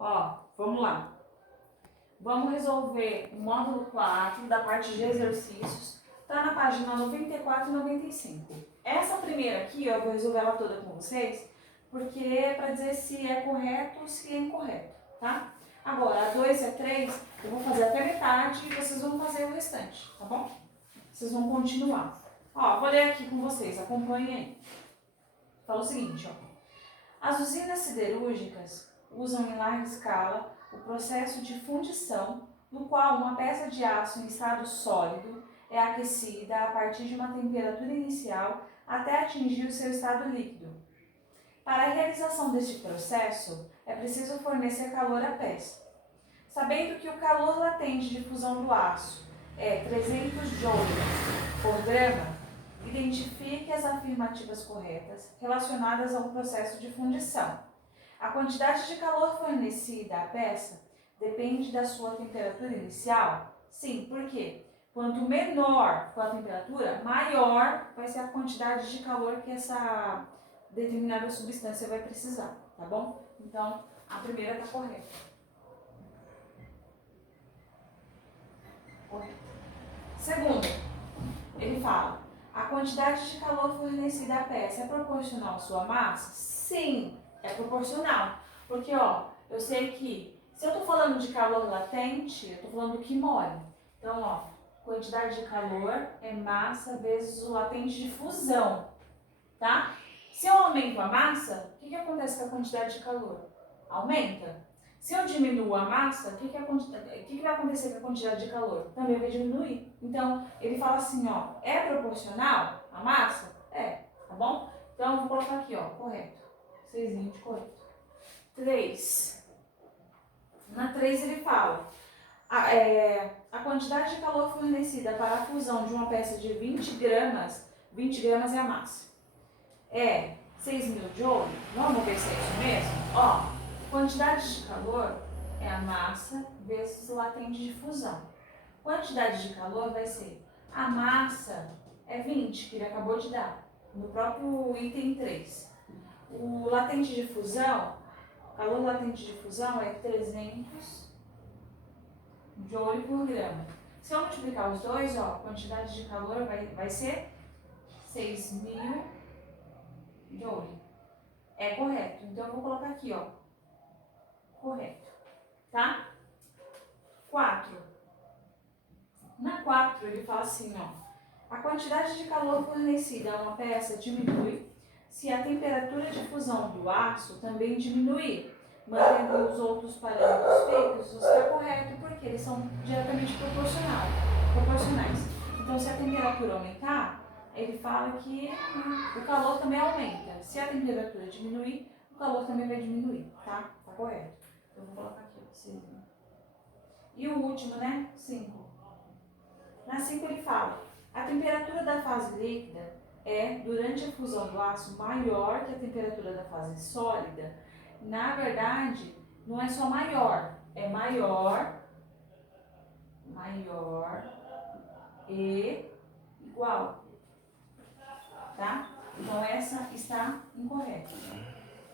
Ó, vamos lá. Vamos resolver o módulo 4 da parte de exercícios. Tá na página 94 e 95. Essa primeira aqui, ó, eu vou resolver ela toda com vocês, porque é para dizer se é correto ou se é incorreto, tá? Agora, a 2 e a 3, eu vou fazer até metade e vocês vão fazer o restante, tá bom? Vocês vão continuar. Ó, vou ler aqui com vocês, acompanhem aí. Fala o seguinte, ó. As usinas siderúrgicas usam em larga escala o processo de fundição, no qual uma peça de aço em estado sólido é aquecida a partir de uma temperatura inicial até atingir o seu estado líquido. Para a realização deste processo, é preciso fornecer calor à peça. Sabendo que o calor latente de fusão do aço é 300 joules por grama, identifique as afirmativas corretas relacionadas ao processo de fundição. A quantidade de calor fornecida à peça depende da sua temperatura inicial? Sim, por quê? Quanto menor for a temperatura, maior vai ser a quantidade de calor que essa determinada substância vai precisar, tá bom? Então, a primeira está correta. Correto. Segunda, ele fala, a quantidade de calor fornecida à peça é proporcional à sua massa? Sim, é proporcional. Porque, ó, eu sei que se eu tô falando de calor latente, eu tô falando do que mole. Então, ó, quantidade de calor é massa vezes o latente de fusão, tá? Se eu aumento a massa, o que acontece com a quantidade de calor? Aumenta. Se eu diminuo a massa, o que vai acontecer com a quantidade de calor? Também vai diminuir. Então, ele fala assim, ó, é proporcional a massa? É, tá bom? Então, eu vou colocar aqui, ó, correto. 6 de correto. 3. Na 3 ele fala, a quantidade de calor fornecida para a fusão de uma peça de 20 gramas é a massa. É 6.000 joules, vamos ver se é isso mesmo? Ó, quantidade de calor é a massa vezes o latente de fusão. Quantidade de calor vai ser, a massa é 20, que ele acabou de dar, no próprio item 3. O latente de fusão, calor latente de fusão é 300 joule por grama. Se eu multiplicar os dois, ó, a quantidade de calor vai ser 6.000 joule. É correto. Então, eu vou colocar aqui, ó, correto, tá? 4. Na 4, ele fala assim, ó, a quantidade de calor fornecida a uma peça diminui se a temperatura de fusão do aço também diminuir, mantendo os outros parâmetros feitos, está correto, porque eles são diretamente proporcionais. Então, se a temperatura aumentar, ele fala que o calor também aumenta. Se a temperatura diminuir, o calor também vai diminuir, tá? Tá correto. Eu vou colocar aqui pra vocês verem. E o último, né? 5. Na 5 ele fala, a temperatura da fase líquida é, durante a fusão do aço, maior que a temperatura da fase sólida. Na verdade, não é só maior, é maior e igual, tá? Então, essa está incorreta.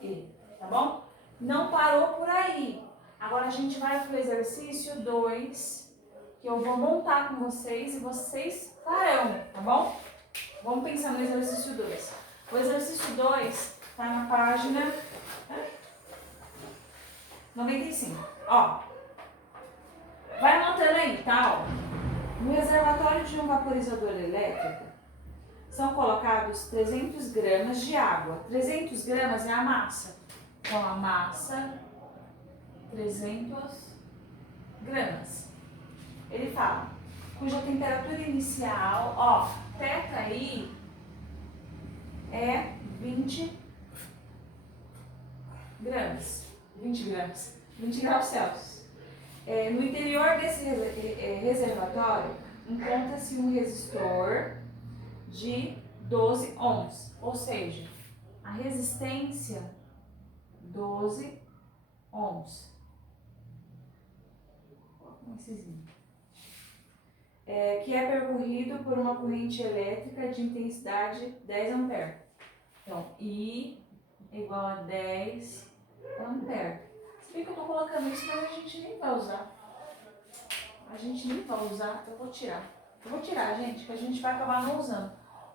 E, tá bom? Não parou por aí. Agora, a gente vai para o exercício 2, que eu vou montar com vocês e vocês farão, tá bom? Vamos pensar no exercício 2. O exercício 2 está na página 95. Ó, vai anotando aí, tá? Ó. No reservatório de um vaporizador elétrico, são colocados 300 gramas de água. 300 gramas é a massa. Então, a massa, 300 gramas. Ele fala, cuja temperatura inicial, ó, θ aí é 20 gramas. 20 graus Celsius. No interior desse reservatório, encontra-se um resistor de 12 ohms, ou seja, a resistência 12 ohms. Que é percorrido por uma corrente elétrica de intensidade 10 amperes. Então, I igual a 10 amperes. Se bem que eu estou colocando colocando isso, mas a gente nem vai usar. A gente nem vai usar, eu vou tirar. Eu vou tirar, gente, que a gente vai acabar não usando.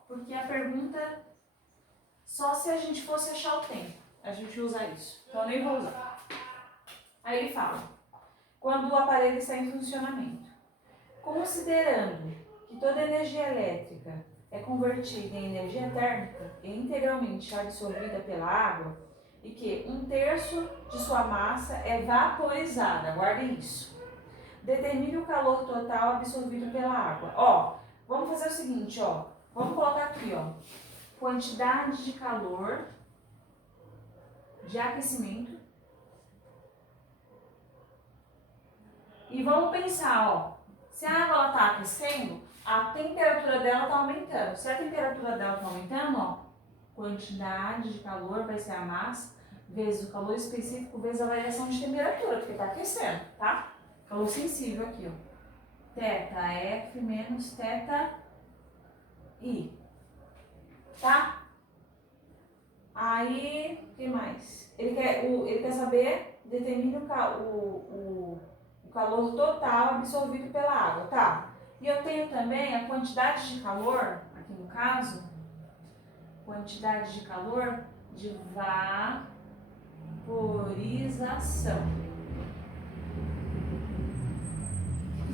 Porque a pergunta, só se a gente fosse achar o tempo, a gente usa isso. Então eu nem vou usar. Aí ele fala, quando o aparelho está em funcionamento, considerando que toda energia elétrica é convertida em energia térmica e integralmente absorvida pela água, e que 1/3 de sua massa é vaporizada, guardem isso. Determine o calor total absorvido pela água. Ó, vamos fazer o seguinte, ó. Vamos colocar aqui, ó. Quantidade de calor, de aquecimento. E vamos pensar, ó. Se a água está aquecendo, a temperatura dela está aumentando. Se a temperatura dela está aumentando, ó, quantidade de calor vai ser a massa, vezes o calor específico, vezes a variação de temperatura, porque está aquecendo, tá? Calor sensível aqui, ó. Θ F menos θ I. Tá? Aí, o que mais? Ele quer saber, determina o calor total absorvido pela água, tá? E eu tenho também a quantidade de calor, aqui no caso, quantidade de calor de vaporização.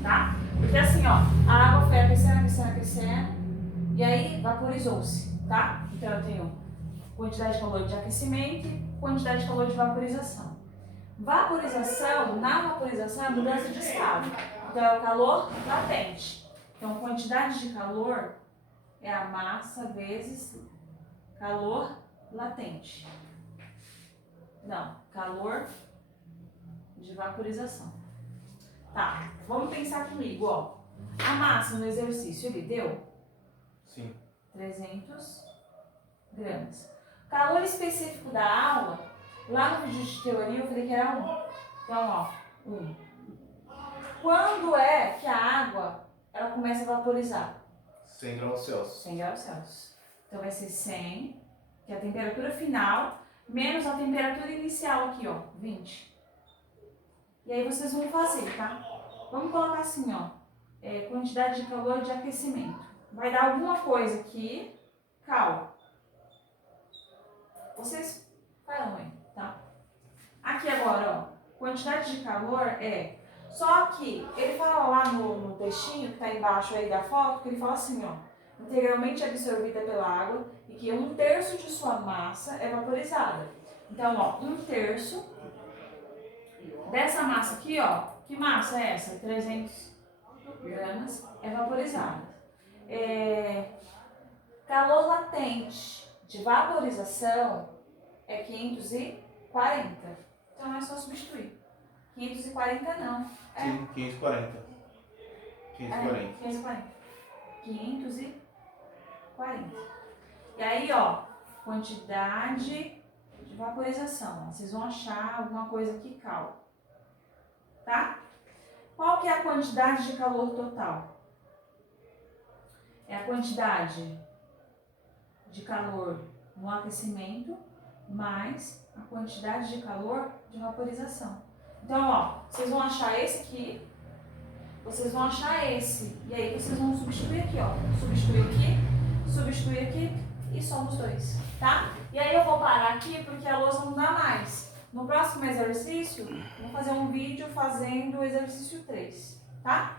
Tá? Porque assim, ó, a água foi aquecendo, aquecendo, aquecendo, e aí vaporizou-se, tá? Então eu tenho quantidade de calor de aquecimento e quantidade de calor de vaporização. Vaporização, na vaporização é mudança de estado. Então é o calor latente. Então quantidade de calor é a massa vezes calor latente. Não, calor de vaporização. Tá, vamos pensar comigo, ó. A massa no exercício, ele deu? Sim. 300 gramas. Calor específico da aula, lá no vídeo de teoria eu falei que era 1. Então, ó, 1. Quando é que a água, ela começa a vaporizar? 100 graus Celsius. 100 graus Celsius. Então vai ser 100, que é a temperatura final, menos a temperatura inicial aqui, ó, 20. E aí vocês vão fazer, tá? Vamos colocar assim, ó, quantidade de calor de aquecimento. Vai dar alguma coisa aqui, cal. Vocês falam aí, tá? Aqui agora, ó, quantidade de calor é... Só que ele fala lá no textinho que tá embaixo aí da foto, que ele fala assim, ó, integralmente absorvida pela água e que 1/3 de sua massa é vaporizada. Então, ó, 1/3 dessa massa aqui, ó, que massa é essa? 300 gramas é vaporizada. Calor latente de vaporização é 540. Então é só substituir. 540 não. Sim, 540. 540. 540. E aí, ó, quantidade de vaporização. Ó, vocês vão achar alguma coisa aqui cal. Tá? Qual que é a quantidade de calor total? É a quantidade de calor no aquecimento mais a quantidade de calor de vaporização. Então, ó, vocês vão achar esse aqui, vocês vão achar esse, e aí vocês vão substituir aqui, ó, substituir aqui e soma os dois, tá? E aí eu vou parar aqui porque a lousa não dá mais. No próximo exercício, vou fazer um vídeo fazendo o exercício 3, tá?